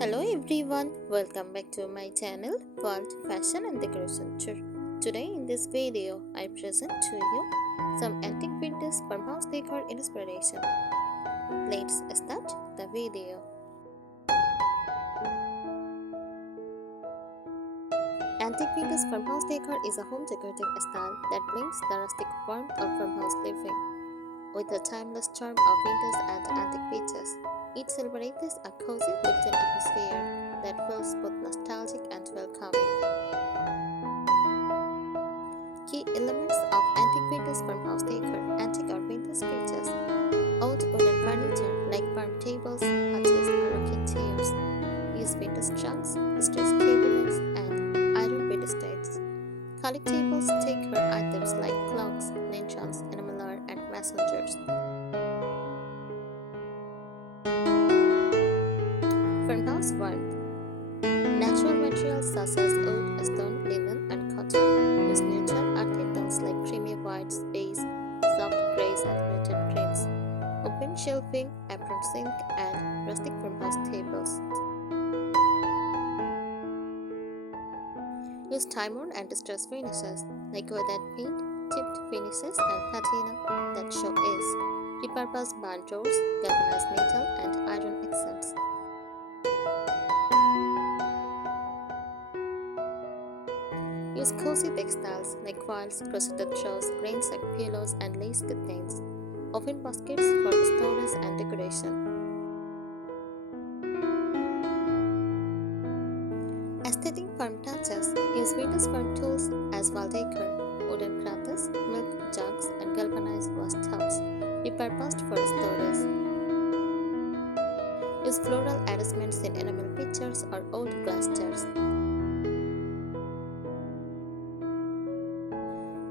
Hello everyone, welcome back to my channel called Fashion and Decoration Tour. Today in this video, I present to you some antique vintage farmhouse decor inspiration. Let's start the video. Antique vintage farmhouse decor is a home decorating style that blends the rustic warmth of farmhouse living with the timeless charm of vintage and antique pieces. It celebrates a cozy, lived-in atmosphere that feels both nostalgic and welcoming. Key elements of antique vintage farmhouse decor: antique or vintage pieces, old wooden furniture like farm tables, hutches, or rocking chairs. Use vintage trunks, distressed cabinets, and iron bedsteads. Collectibles decor items like clocks, lanterns, enameler, and messengers. Farmhouse warmth. Natural materials such as wood, stone, linen, and cotton use neutral earthy tones like creamy whites, beige, soft grays, and muted greens. Open shelving, apron sink, and rustic farmhouse tables. Use time-worn and distressed finishes like weathered paint, chipped finishes, and patina that show age. Repurpose barn doors, galvanized metal, and iron accents. Use cozy textiles like quilts, crocheted throws, grain sack pillows, and lace curtains. Open baskets for storage and decoration. Aesthetic farm touches. Use vintage farm tools as wall decor, wooden crates, milk jugs, and galvanized wash tubs, repurposed for storage. Use floral arrangements in enamel pictures or old glass jars.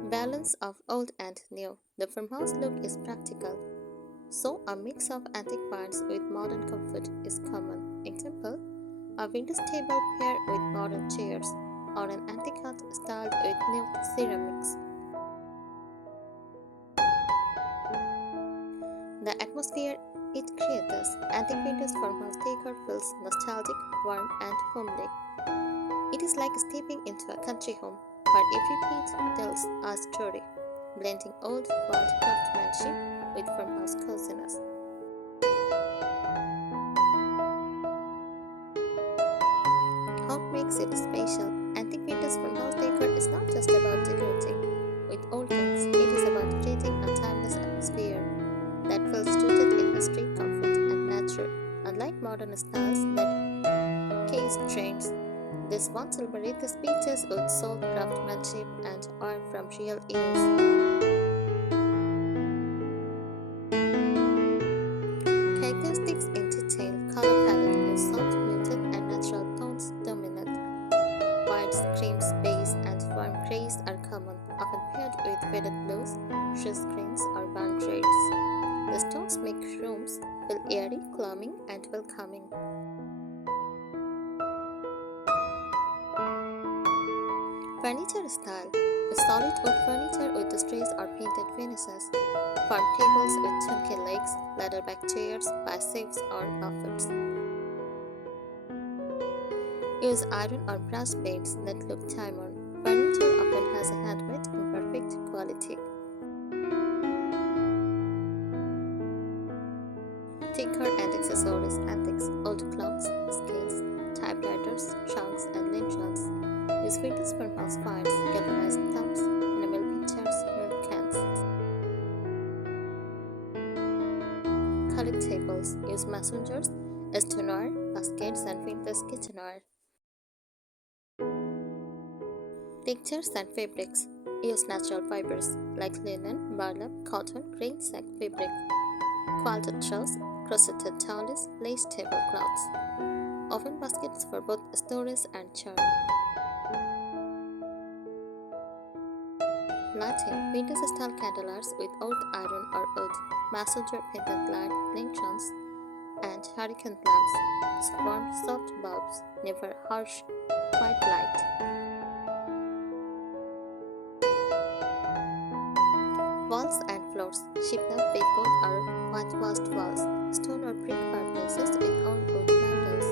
Balance of old and new. The farmhouse look is practical, so a mix of antique parts with modern comfort is common. Example: a vintage table paired with modern chairs, or an antique hut styled with new ceramics. The atmosphere it creates. Antique vintage farmhouse decor feels nostalgic, warm, and homely. It is like stepping into a country home where every piece tells a story, blending old world craftsmanship with farmhouse coziness. What makes it special? Antique vintage farmhouse decor is not just about decorating with old things, it is about creating a timeless atmosphere that feels rooted in history, comfort, and nature. Unlike modern styles that chase trends, this one celebrates pieces with soul, craftsmanship, and art from real ears. Characteristics in detail: color palette is soft, muted, and natural tones dominant. Whites, creams, beige, and warm grays are common, often paired with faded blues, rose greens, or burnt reds. The tones make rooms feel airy, calming, and welcoming. Furniture style: a solid wood furniture with distressed or painted finishes, farm tables with chunky legs, ladder-back chairs, biceps, or buffets. Use iron or brass beds that look time-worn. Furniture often has a handmade, imperfect quality. Decor and accessories: antiques, old clocks, scales, typewriters, trunks, and lanterns. Use vintage farmhouse finds, galvanized tubs, enamel pictures, milk cans. Collectibles: use messengers, stoneware, baskets, and vintage kitchenware. Textures and fabrics: use natural fibers like linen, burlap, cotton, grain sack fabric. Quilted throws, crocheted towels, lace tablecloths. Open baskets for both storage and charm. Lighting: vintage style candlelights with old iron or wood, messenger pendant light, lanterns, and hurricane lamps. Use warm, soft bulbs, never harsh, white light. Walls and floors: chipnut baseboard or whitewashed walls, stone or brick fireplaces with old wood handles.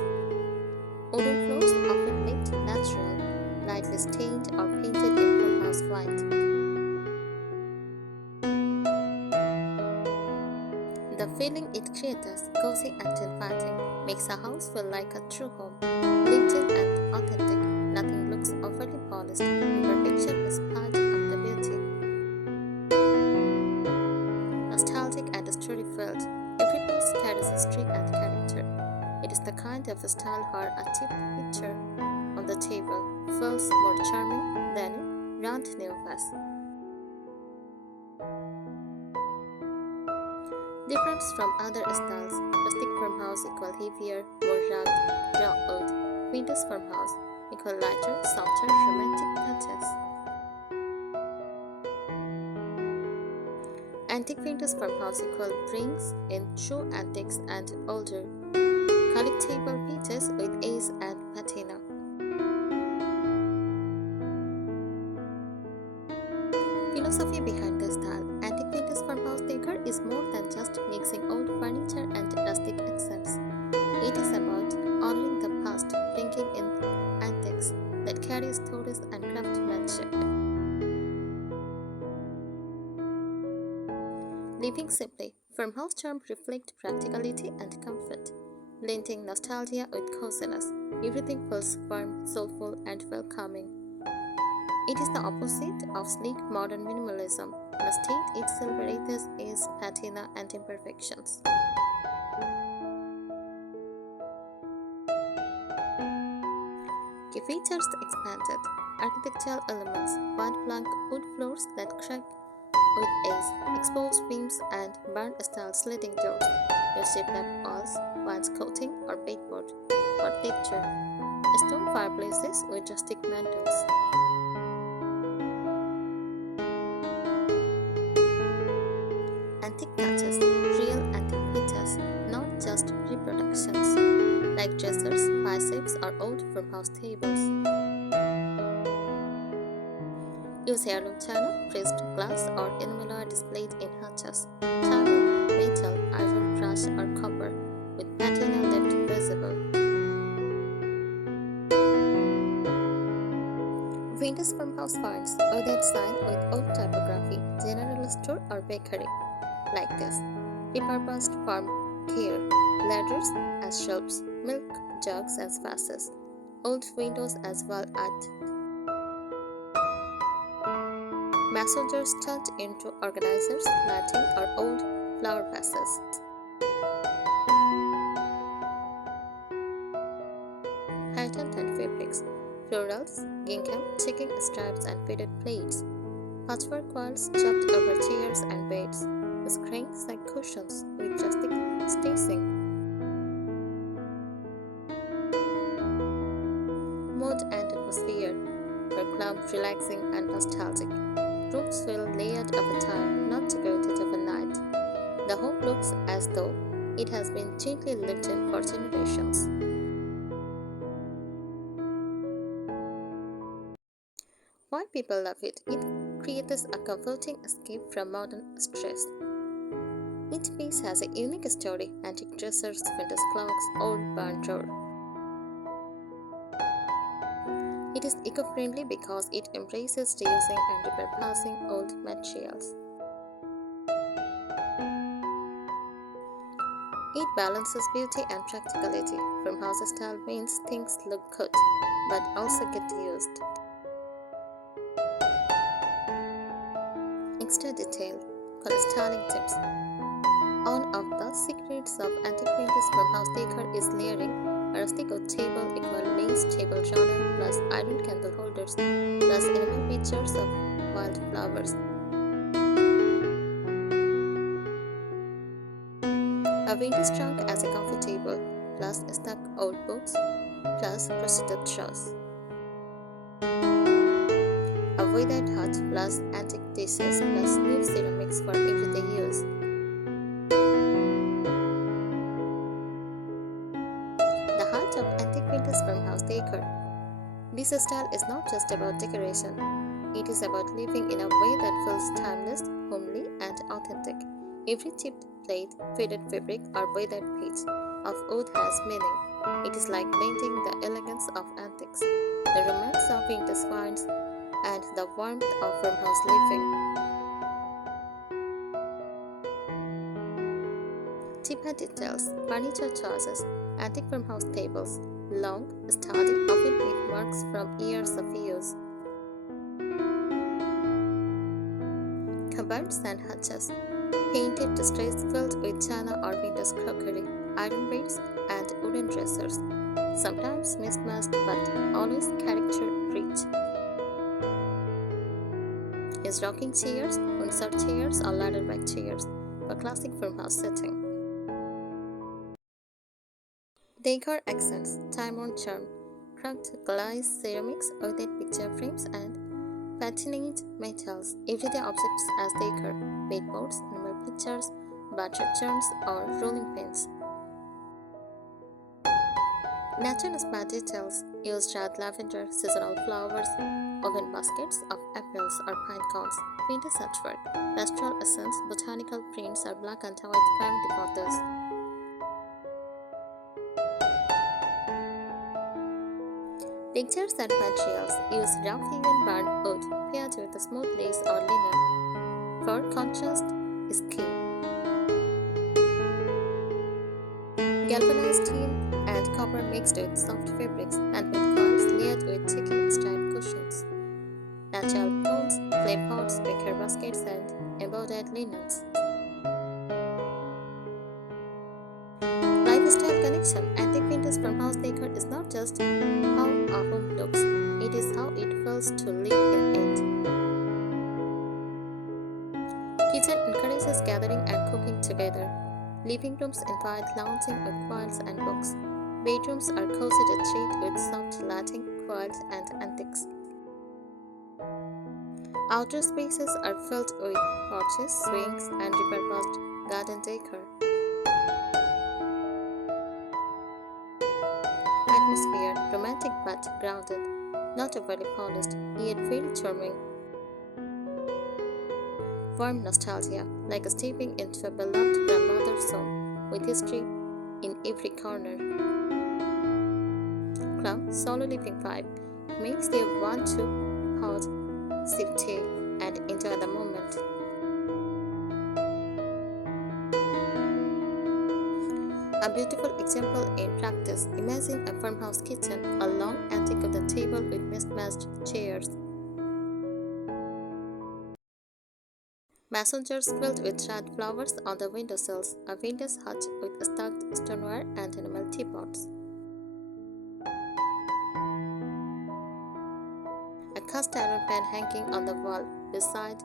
Feeling it creates cozy and inviting, makes a house feel like a true home, limited and authentic. Nothing looks overly polished. Imperfection is part of the beauty. Nostalgic and story-filled, every piece carries history and character. It is the kind of style where a cheap picture on the table feels more charming than a brand new vase. Different from other styles, rustic farmhouse equal heavier, more rugged, raw wood. Vintage farmhouse equal lighter, softer, romantic touches. Antique vintage farmhouse equal brings in true antiques and older, collectible pieces with ace and patina. Philosophy behind the style. Antique vintage farmhouse decor is more than just mixing old furniture and rustic accents. It is about honoring the past, bringing in antiques that carry stories and craftsmanship. Living simply, farmhouse charm reflect practicality and comfort, blending nostalgia with coziness. Everything feels warm, soulful, and welcoming. It is the opposite of sleek modern minimalism. Instead, it celebrates its patina and imperfections. Key features expanded. Architectural elements, white plank wood floors that crack with ace, exposed beams, and barn-style sliding doors. Your shiplap walls, wainscoting, or baseboard for texture. Stone fireplaces with rustic mantles. Antique touches, real antique pieces, not just reproductions, like dressers, biceps, or old farmhouse tables. Use heirloom china, pressed glass, or enamel displayed in hutches. Table, metal, iron, brass, or copper, with patina left visible. Vintage farmhouse finds, weathered sign with old typography, general store or bakery, like this. Repurposed farm care, ladders as shelves, milk jugs as vases, old windows as well at messengers turned into organizers, lighting, or old flower vases. Pattern and fabrics, florals, gingham, checking stripes, and faded plates. Patchwork walls chopped over chairs and beds, screens like cushions with rustic staging. Mood and atmosphere were calm, relaxing, and nostalgic. Rooms feel layered over time, not decorated overnight. The home looks as though it has been gently lived in for generations. Why people love it? It creates a comforting escape from modern stress. Each piece has a unique story: antique dressers, vintage clocks, old barn door. It is eco-friendly because it embraces reusing and repurposing old materials. It balances beauty and practicality. Farmhouse style means things look good, but also get used. Extra detail. Styling tips. One of the secrets of antique vintage farmhouse decor is layering. A rustic oak table equal lace table genre plus iron candle holders plus enamel pictures of wildflowers. A vintage trunk as a coffee table plus stuck old books plus crocketed straws. A weathered hut plus antique dishes plus new ceramics for everyday use. The heart of antique vintage farmhouse decor. This style is not just about decoration, it is about living in a way that feels timeless, homely, and authentic. Every chipped plate, faded fabric, or weathered piece of wood has meaning. It is like blending the elegance of antiques, the romance of vintage finds, and the warmth of farmhouse living. Carpet details, furniture choices, antique farmhouse tables, long, sturdy, often with marks from years of use. Cupboards and hutches, painted displays filled with china or vintage crockery, iron beads, and wooden dressers, sometimes mismatched but always character rich. His rocking chairs, Windsor chairs, or ladder-back chairs for classic farmhouse setting. Decor accents, time-worn charm, cracked glass ceramics, ornate picture frames, and patinate metals, everyday objects as decor, bedboards, animal pictures, butter churns, or rolling pins. Nature-inspired details use dried lavender, seasonal flowers, oven baskets of apples or pine cones, vintage artwork, pastoral essence, botanical prints, or black and white family photos. Textures and materials use rough hewn barn wood paired with a smooth lace or linen. For contrast is key. Galvanized tin and copper mixed with soft fabrics and with coils layered with ticking striped cushions. Natural bones, clay pots, wicker baskets, and embroidered linens. Lifestyle connection. Antique vintage farmhouse decor is not just how a home looks, it is how it feels to live in it. Kitchen encourages gathering and cooking together. Living rooms invite lounging with quiets and books. Bedrooms are cozy to treat with soft lighting, quiets, and antiques. Outdoor spaces are filled with porches, swings, and repurposed garden decor. Atmosphere romantic but grounded, not overly polished, yet very charming. Warm nostalgia, like stepping into a beloved grandmother's home, with history in every corner. Calm, solo living vibe makes you want to pause, sip tea, and enjoy the moment. A beautiful example in practice. Imagine a farmhouse kitchen, a long antique wooden table with mismatched chairs. Mason jars filled with dried flowers on the windowsills, a vintage hutch with stucked stoneware and animal teapots. A cast iron pan hanging on the wall beside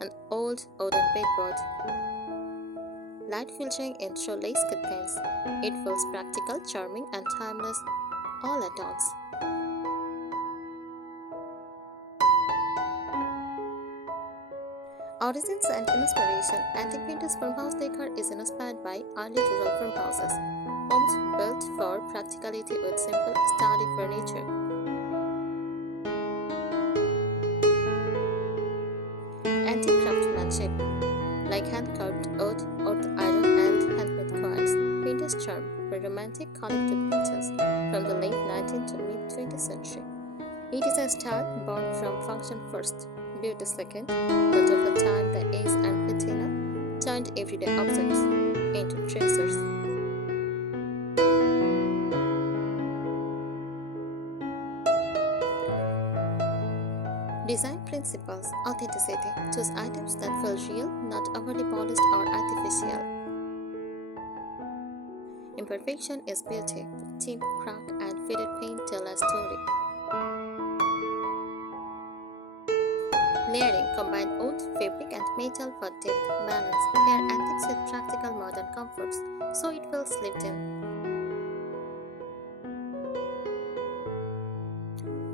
an old wooden bedboard. Light filtering in through lace curtains. It feels practical, charming, and timeless all at once. Origins and inspiration. Antique vintage farmhouse decor is inspired by early rural farmhouses, homes built for practicality with simple, sturdy furniture. Antique craftsmanship, like hand-carved wood, old iron, and handmade coins. Vintage charm for romantic collective pieces from the late 19th to mid-20th century. It is a style born from function first, beauty second, but over time the ace and patina turned everyday objects into treasures. Design principles, authenticity. Choose items that feel real, not overly polished or artificial. Imperfection is beauty. Chip, crack, and faded paint tell a story. Layering, combine wood, fabric, and metal for depth, balance. Pair antiques with practical modern comforts, so it feels lived in.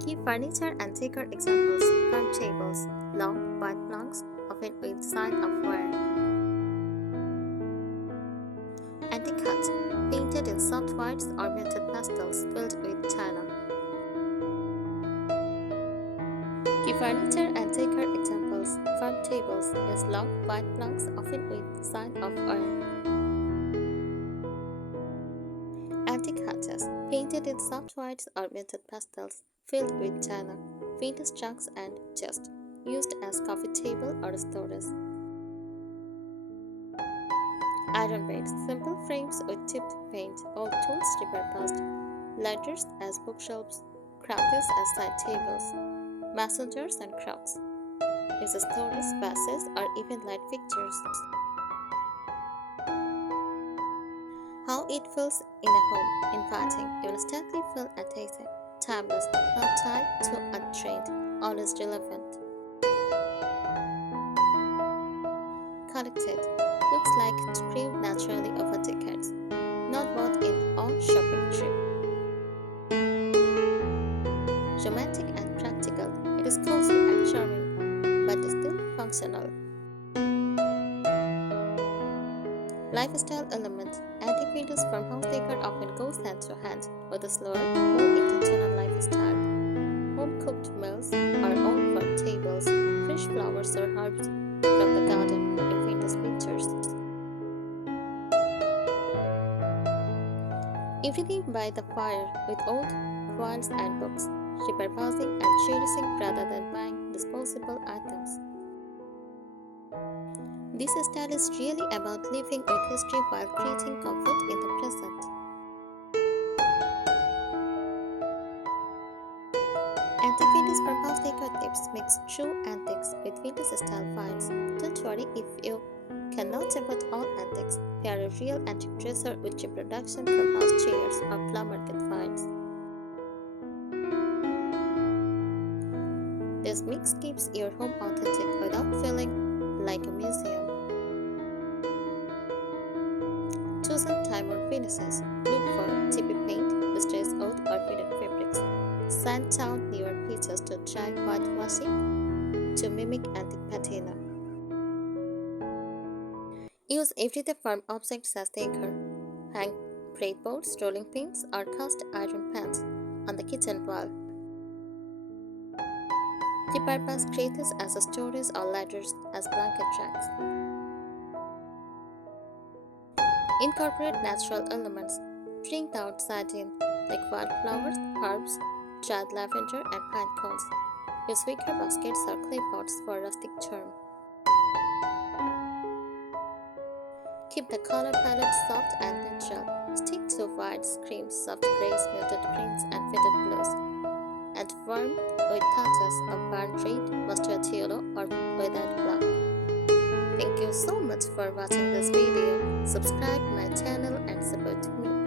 Key furniture and decor examples: farm tables, long white planks, often with sign of wear. Antique hut, painted in soft whites or muted pastels, filled with china. Key furniture and decor examples: farm tables use long white planks, often with sign of wear. Antique hutches, painted in soft whites or muted pastels, filled with china, vintage trunks and chests, used as coffee table or storage. Iron beds, simple frames with tipped paint, old tools repurposed, ladders as bookshelves, cradles as side tables, mason jars and crocks. Use stories, vases, or even light fixtures. How it feels in a home, inviting, instantly feel enticing, timeless, not tied to a trend, always relevant. Collected, looks like it grew naturally over decades, not bought in on shopping trip. Romantic and practical, it is cozy and charming, but still functional. Lifestyle element, antique vintage farmhouse decor often goes hand to hand with a slower, more intentional lifestyle. Home cooked meals, our own farm tables, fresh flowers or herbs from the garden in vintage pictures. Everything by the fire with old files and books, repurposing and cherishing rather than buying disposable items. This style is really about living with history while creating comfort in the present. Antique vintage farmhouse decor tips mix true antiques with vintage style finds. Don't worry if you cannot afford all antiques. Pair a real antique dresser with reproduction farmhouse chairs or plum market finds. This mix keeps your home authentic without feeling like a museum. Chosen time or finishes. Look for chippy paint, distressed oud or faded fabrics. Sand down newer pieces to dry whitewashing to mimic antique patina. Use everyday farm objects as decor. Hang breadboards, rolling pins, or cast iron pans on the kitchen wall. Repurpose cradles as storage or ladders as blanket racks. Incorporate natural elements. Bring the outside in, like wildflowers, herbs, dried lavender, and pine cones. Use wicker baskets or clay pots for rustic charm. Keep the color palette soft and neutral. Stick to whites, creams, soft grays, muted greens, and faded blues. And warm with touches of burnt red, mustard yellow, or withered black. Thank you so much for watching this video. Subscribe my channel and support me.